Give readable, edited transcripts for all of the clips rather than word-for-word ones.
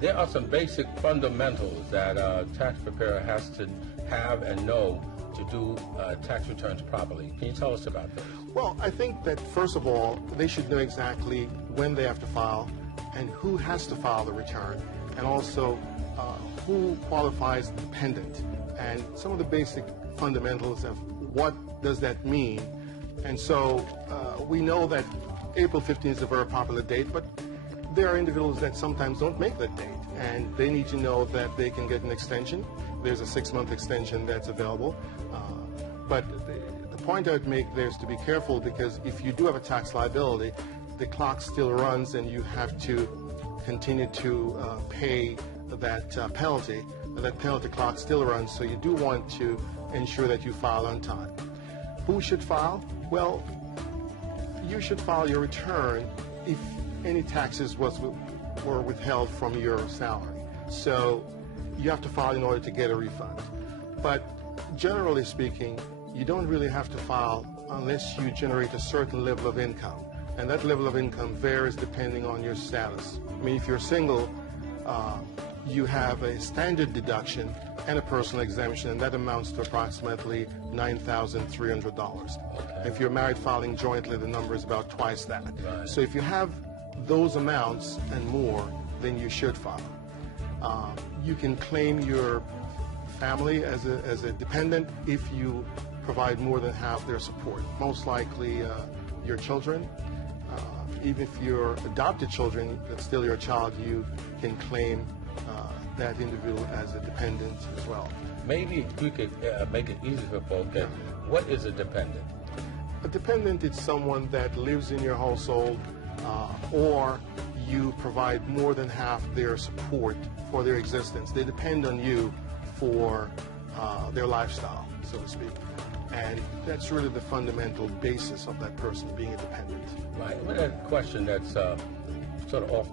There are some basic fundamentals that a tax preparer has to have and know to do tax returns properly. Can you tell us about this? Well, I think that first of all, they should know exactly when they have to file and who has to file the return, and also who qualifies as dependent, and some of the basic fundamentals of what does that mean. And so we know that April 15th is a very popular date, but there are individuals that sometimes don't make that date, and they need to know that they can get an extension. There's a 6-month extension that's available. But the point I would make there is to be careful, because if you do have a tax liability, the clock still runs and you have to continue to pay that penalty. That penalty clock still runs, so you do want to ensure that you file on time. Who should file? Well, you should file your return if any taxes were withheld from your salary. So you have to file in order to get a refund. But generally speaking, you don't really have to file unless you generate a certain level of income. And that level of income varies depending on your status. I mean, if you're single, you have a standard deduction and a personal exemption, and that amounts to approximately $9,300. Okay. If you're married filing jointly, the number is about twice that. Right. So if you have those amounts and more, then you should file. You can claim your family as a dependent if you provide more than half their support. Most likely your children. Even if you're adopted children, that's still your child, you can claim that individual as a dependent as well. Maybe we could make it easy for folks. Yeah. What is a dependent? A dependent is someone that lives in your household, or you provide more than half their support for their existence. They depend on you for their lifestyle, so to speak. And that's really the fundamental basis of that person being a dependent. Right. Well, a question that's sort of off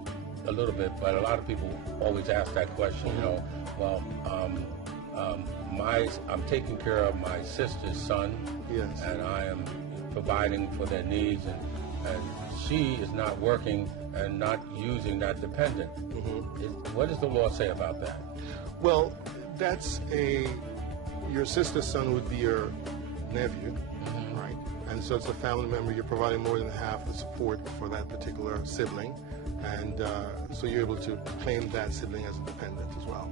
a little bit, but a lot of people always ask that question, you know, well, I'm taking care of my sister's son, yes, and I am providing for their needs, and she is not working and not using that dependent. What does the law say about that? Well, that's your sister's son would be your nephew, right? And so it's a family member. You're providing more than half the support for that particular sibling, and so you're able to claim that sibling as a dependent as well.